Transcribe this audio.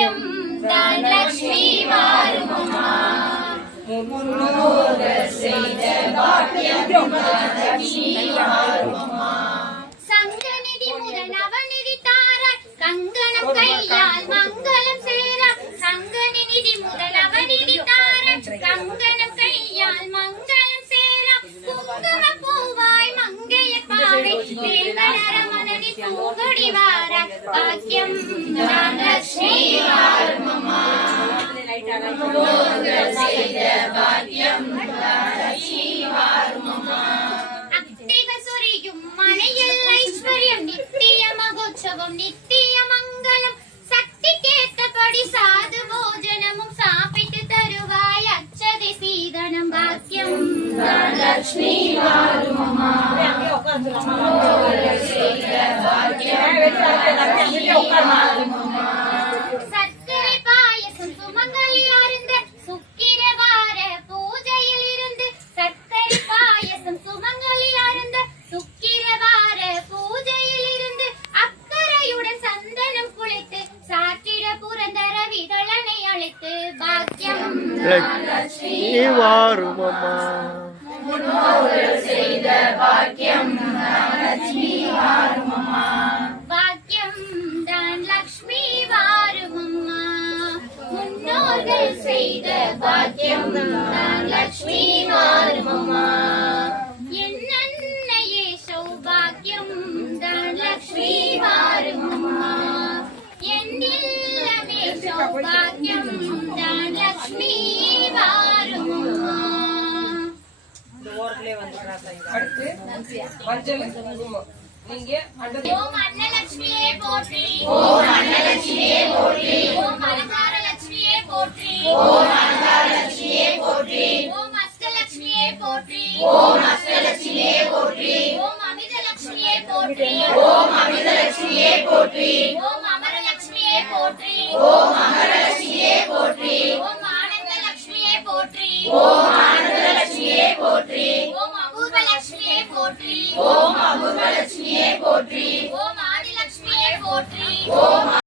பாக்கியம் தான் லட்சுமி வாருமம்மா. முன்னோர்கள் செய்த பாக்கியம் தான் லட்சுமி வாருமம்மா. சங்கநிதி முதல் நவநிதி தாராய் கங்கணம் கையால் மங்களம் சேராய். சங்கநிதி முதல் நவநிதி தாராய் கங்கணம் கையால் மங்களம் சேராய். குங்கும பூவாய் மங்கைய பாவை தேவர மனதி பூங்கொடி வாராய். பாக்கியம் தான் லட்சுமி வாருமம்மா. முன்னோர்கள் செய்த பாக்கியம் தான் லட்சுமி வாருமம்மா. அக்திகள் சொரியும் மழையில் ஐஸ்வர்யம் நித்திய மகோற்சவம் நித்திய மங்களம். சக்தி கேட்டபடி சாது போஜனமும் சாப்பிட்டு தருவாய் அச்சதை சீதனம். பாக்கியம் தான் லட்சுமி வாருமம்மா. முன்னோர்கள் செய்த பாக்கியம் லட்சுமி வாருமம்மா. சர்க்கரை பாயசம் சுமங்கலில் அருந்த சுக்கிரவார பூஜையில் இருந்து. சர்க்கரை பாயசம் சுமங்கலில் அருந்த சுக்கிரவார பூஜையில் இருந்து. அக்கறையுடன் சந்தனம் குளித்து சாற்றிட புரந்தர விதழனை அழைத்து. பாக்கியம் லட்சுமி வாருமம்மா. முன்னோர்கள் செய்த பாக்கியம் லட்சுமி வாருமம்மா. பாக்கியம் தான் லட்சுமி வாருமம்மா. முன்னோர்கள் செய்த பாக்கியம் தான் லட்சுமி வாருமம்மா. என்னன்னையே சௌபாக்கியம் தான் லட்சுமி வாருமம்மா. என்னில்லமே சௌபாக்கியம் தான் லட்சுமி வாருமம்மா. ஓம் அன்னலட்சுமியே போற்றி. ஓம் அன்னலட்சுமியே போற்றி. ஓம் அலங்காரலட்சுமியே போற்றி. ஓம் அலங்காரலட்சுமியே போற்றி. ஓம் அஷ்டலட்சுமியே போற்றி. ஓம் அஷ்டலட்சுமியே போற்றி. ஓம் அமிர்தலட்சுமியே போற்றி. ஓம் அமிர்தலட்சுமியே போற்றி. ஓம் அமரலட்சுமியே போற்றி. ஓம் அமரலட்சுமியே போற்றி. ஓம் ஆனந்தலட்சுமியே போற்றி. ஓம் ஆனந்தலட்சுமியே போற்றி. ஓம் அபூர்வலட்சுமியே போற்றி. ஓம் அபூர்வலட்சுமியே போற்றி. ஓம் ஆதிலட்சுமியே போற்றி. ஓம்